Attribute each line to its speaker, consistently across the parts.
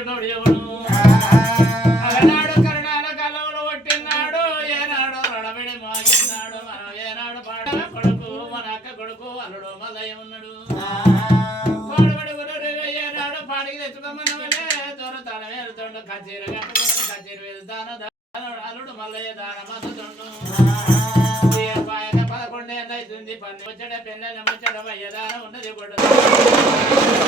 Speaker 1: రాజుడొడియవను అలనాడు కరుణాల కొట్టినాడు ఏనాడు రడబిడి మాగినాడు ఏనాడు పాడ కొడుకు మన అక్క కొడుకు అల్లుడు మల్లయ్య ఉన్నాడు. ఏనాడు పాడికి తెచ్చుకోమని వెళ్ళే దొరతాడు వెళ్తుండు కచేరి కట్టుకుంటాడు కచేరి అల్లుడు మల్లయ్య దాన మద్దతుండు పదకొండేళ్ళైతుంది పన్ను వచ్చడ పెన్నెల ముచ్చడం అయ్యదాన ఉన్నది
Speaker 2: కొడుతుంది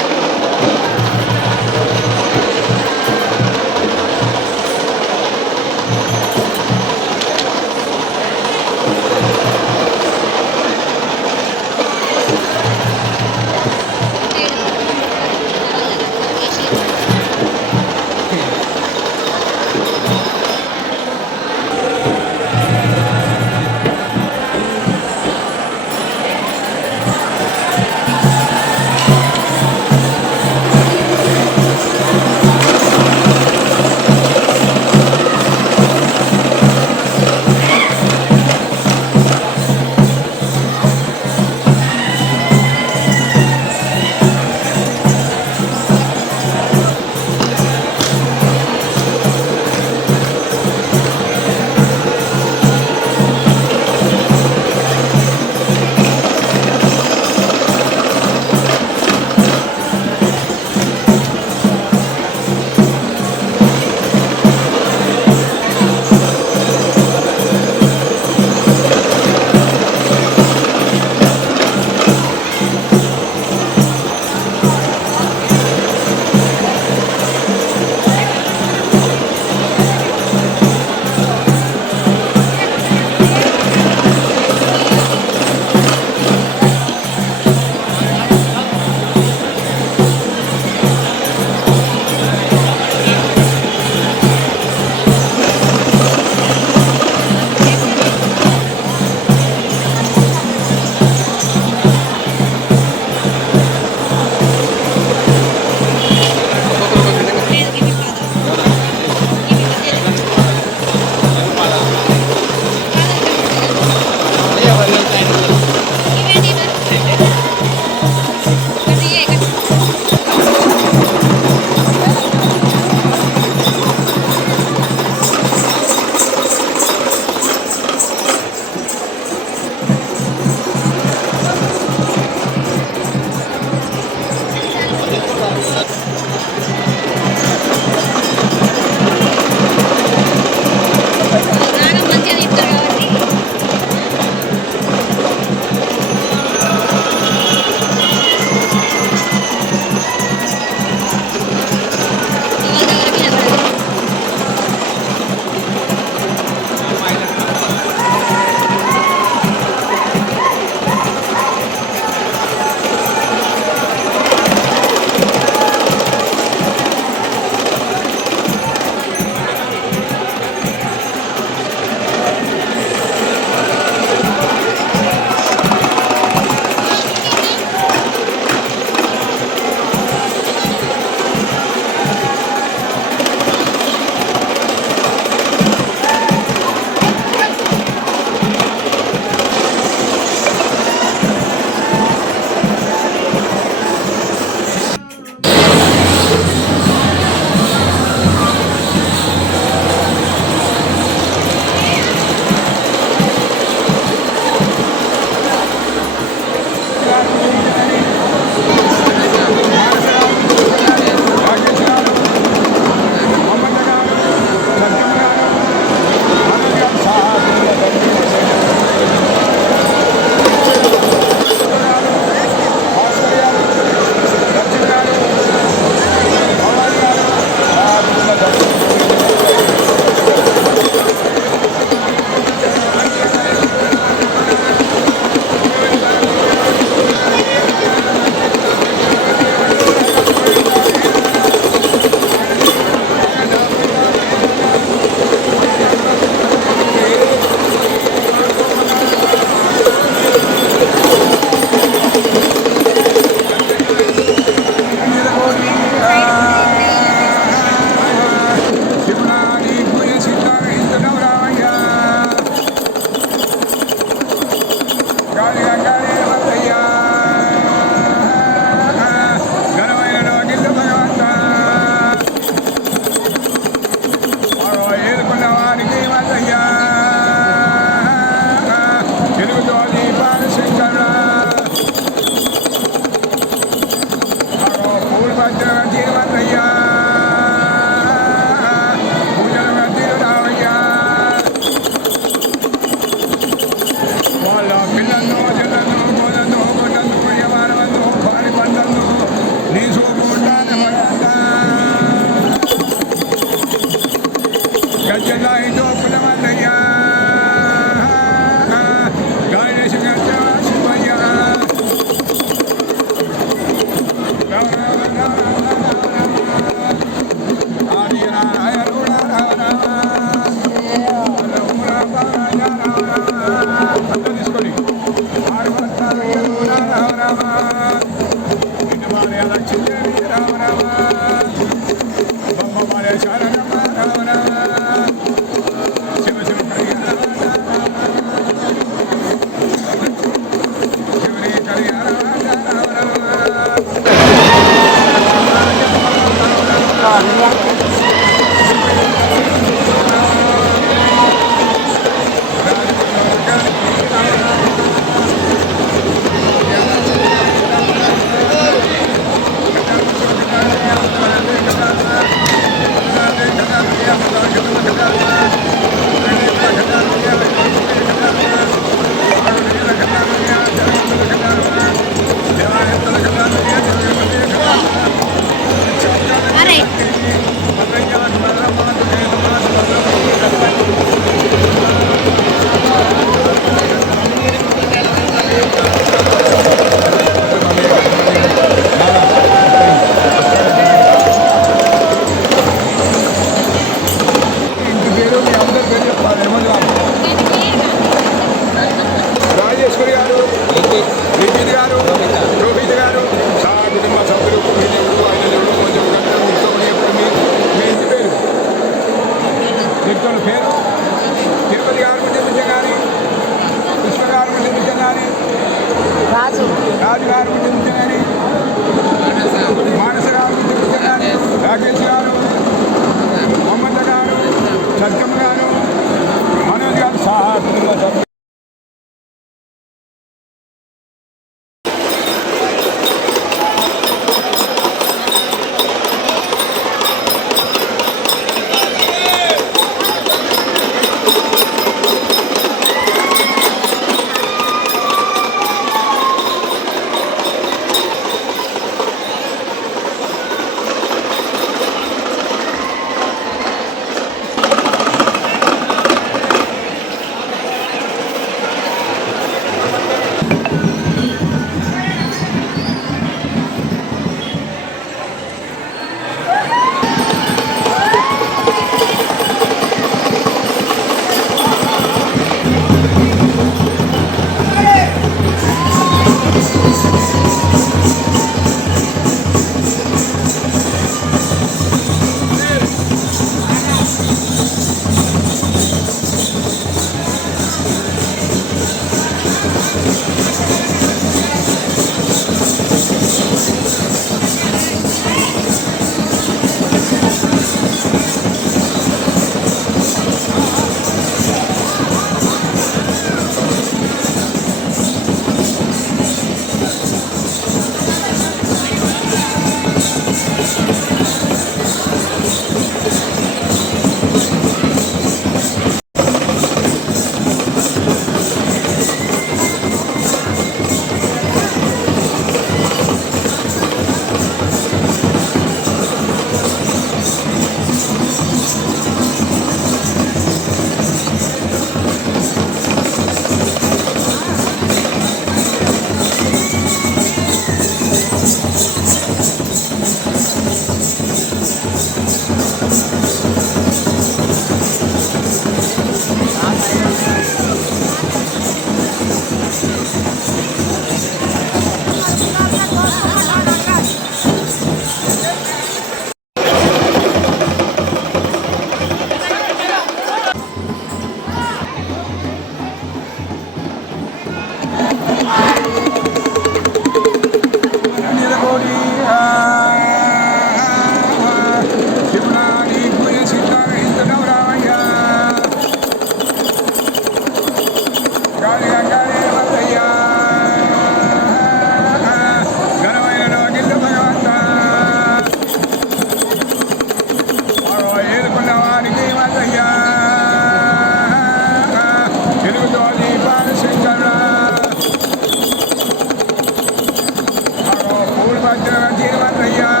Speaker 2: ராஜராஜேவன் ஐயா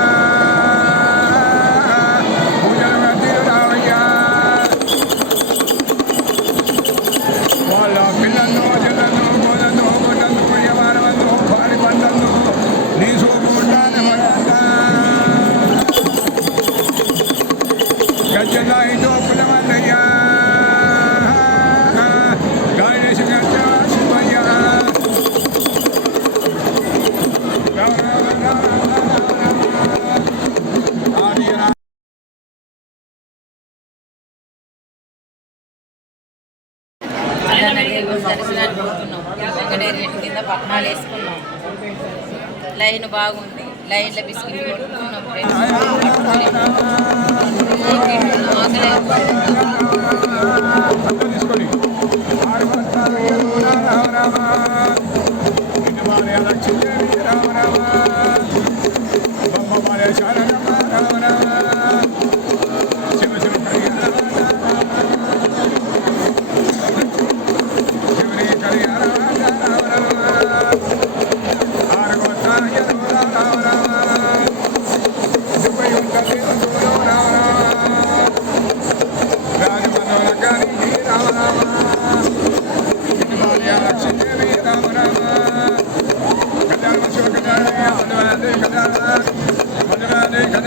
Speaker 2: బాగుంది లైన్ల బిస్కెట్ కొట్టుకున్నాం ఫ్రెండ్స్ ఆకలి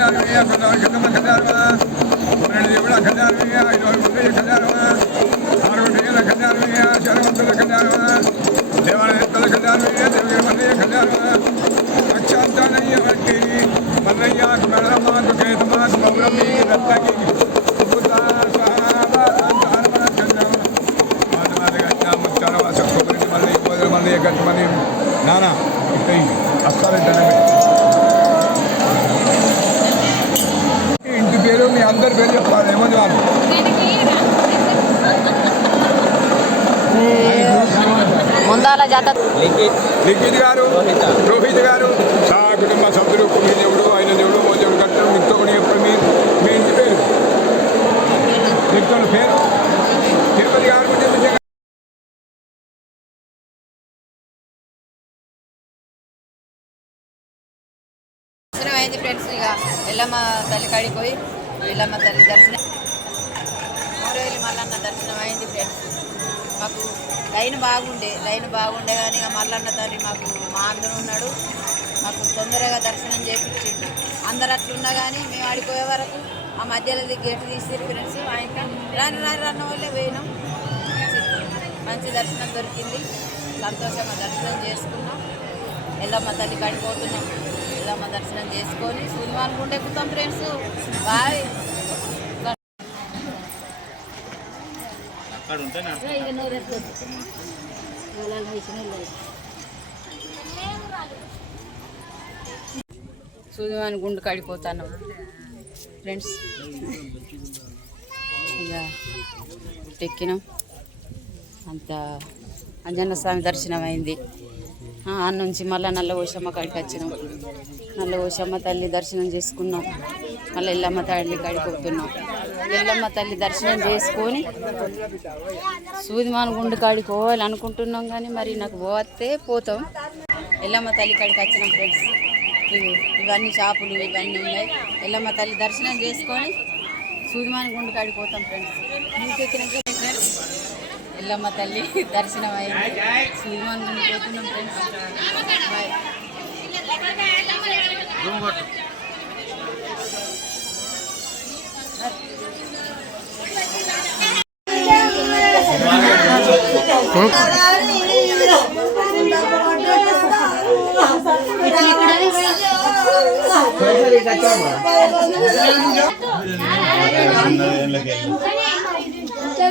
Speaker 3: మధురాదే కళ్యాణ కళ్యాణ కథమ కళ్యాణ మురళి ఐదు మంది కళ్యాణ ఆరు నేల కళ్యాణ శరవంతుల కళ్యాణ దేవాలయత్తల కళ్యాణ దేవి మంది కళ్యాణ రక్షాంతనయ్య వంటి మల్లయ్య మెడమాకు కేతమాకు మౌరమి దత్తకి నానా ఇక్కడ అందరి పేరు చెప్పాలి ఏమని వాళ్ళు
Speaker 2: ముందాల జాత
Speaker 3: లిఖిత్ గారు రోహిత్. గారు సా కుటుంబ సభ్యులు మీ దేవుడు ఆయన దేవుడు మా దేవుడు కట్టడం మీతో కూడా ఎప్పుడు మీ మీ ఇంటి పేరు. మీతో పేరు? తిరుపతి గారు
Speaker 2: ఫ్రెండ్స్ ఇక ఎల్లమ్మ తల్లి కాడికి పోయి ఎల్లమ్మ తల్లి దర్శనం మూడేళ్ళు మల్లన్న దర్శనం అయింది ఫ్రెండ్స్ మాకు లైన్ బాగుండే లైన్ బాగుండే కానీ ఇక మల్లన్న తల్లి మాకు మా అందరూ ఉన్నాడు. మాకు తొందరగా దర్శనం చేపించిండు. అందరు అట్లున్నా కానీ మేము ఆడిపోయే వరకు ఆ మధ్యలో గేట్ తీసారు ఫ్రెండ్స్ ఆయన రాని రాని రన్న వాళ్ళే పోయినాం. మంచి దర్శనం దొరికింది. సంతోషంగా దర్శనం చేసుకున్నాం. ఎల్లమ్మ తల్లి కడిపోతున్నాం ఎల్లమ్మ దర్శనం చేసుకొని సూర్యమాన్ గుండె ఎక్కుతాం ఫ్రెండ్స్. బాయ్. సూర్యమాన్ గుండు కడిపోతాను ఫ్రెండ్స్ ఇక ఎక్కినాం అంత అంజన్న స్వామి దర్శనం అయింది నుంచి మళ్ళీ నల్ల ఓషమ్మ కాడికి వచ్చినాం. నల్ల ఓషమ్మ తల్లి దర్శనం చేసుకున్నాం. మళ్ళీ ఎల్లమ్మ తల్లి కాడికి పోతున్నాం. ఎల్లమ్మ తల్లి దర్శనం చేసుకొని సూదిమాన గుండు కాడికి పోవాలి అనుకుంటున్నాం కానీ మరి నాకు పోతే పోతాం. ఎల్లమ్మ తల్లి కాడికి వచ్చినాం ఫ్రెండ్స్. ఇవన్నీ షాపులు ఇవన్నీ ఉన్నాయి. ఎల్లమ్మ తల్లి దర్శనం చేసుకొని సూదిమాన గుండు కాడికి పోతాం ఫ్రెండ్స్. ఇంకెక్కిన ఫ్రెండ్స్ ఎల్లమ్మ తల్లి దర్శనం అయింది సూదిమాన గుండు పోతున్నాం ఫ్రెండ్స్ బాయ్ ఎల్లమ్మ తల్లి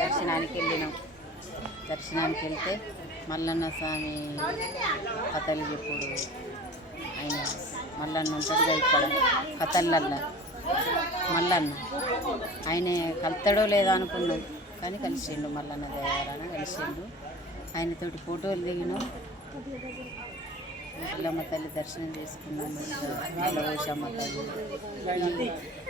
Speaker 2: దర్శనానికి వెళ్ళినాం. దర్శనానికి వెళ్తే మల్లన్న స్వామి కథలు చెప్పుడు. ఆయన మల్లన్న ఉంటాడుగా ఇక్కడ. కథలల్లా మల్లన్న. ఆయన కలుతాడో లేదో అనుకున్నాం. కానీ కలిసిండు మల్లన్న దేవాలన కలిసిండు. ఆయనతోటి ఫోటోలు దిగినాం. ఎల్లమ్మ తల్లి దర్శనం చేసుకున్నాం. నల్లవోషమ్మ తల్లి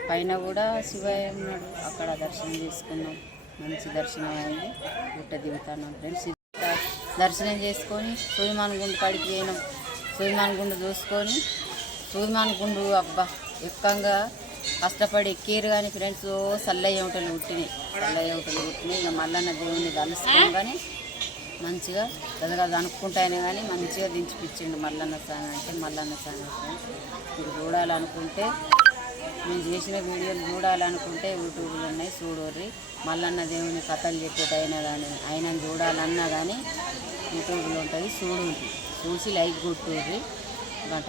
Speaker 2: పైన కూడా శివయ్య ఉన్నాడు. అక్కడ దర్శనం చేసుకున్నాం. మంచి దర్శనం అయింది. గుట్ట దిగుతున్నాం ఫ్రెండ్స్. దర్శనం చేసుకొని సూర్యమాన గుండు కాడికి పోయినాం. సూర్యమాన్ గుండు చూసుకొని సూర్యమాన్ గుండు అబ్బా ఎక్కంగా కష్టపడి ఎక్కారు కానీ ఫ్రెండ్స్ సల్లయ్య ఒకటలు పుట్టినాయి సల్లయ్య ఒకటలు పుట్టినాయి ఇక మల్లన్న దేవుని కలుస్తాం కానీ మంచిగా పెద్దగా అనుకుంటాయని కానీ మంచిగా దించిపిచ్చిండు మల్లన్న స్వామి అంటే మల్లన్న స్వామి. ఫ్రెండ్స్ మీరు చూడాలనుకుంటే మేము చేసిన వీడియోలు చూడాలనుకుంటే యూట్యూబ్లో ఉన్నాయి చూడర్రి. మల్లన్న దేవుని కథలు చెప్పేటైనా కానీ ఆయన చూడాలన్నా కానీ యూట్యూబ్లో ఉంటుంది చూడు చూసి లైక్ కొట్టుర్రి. గంట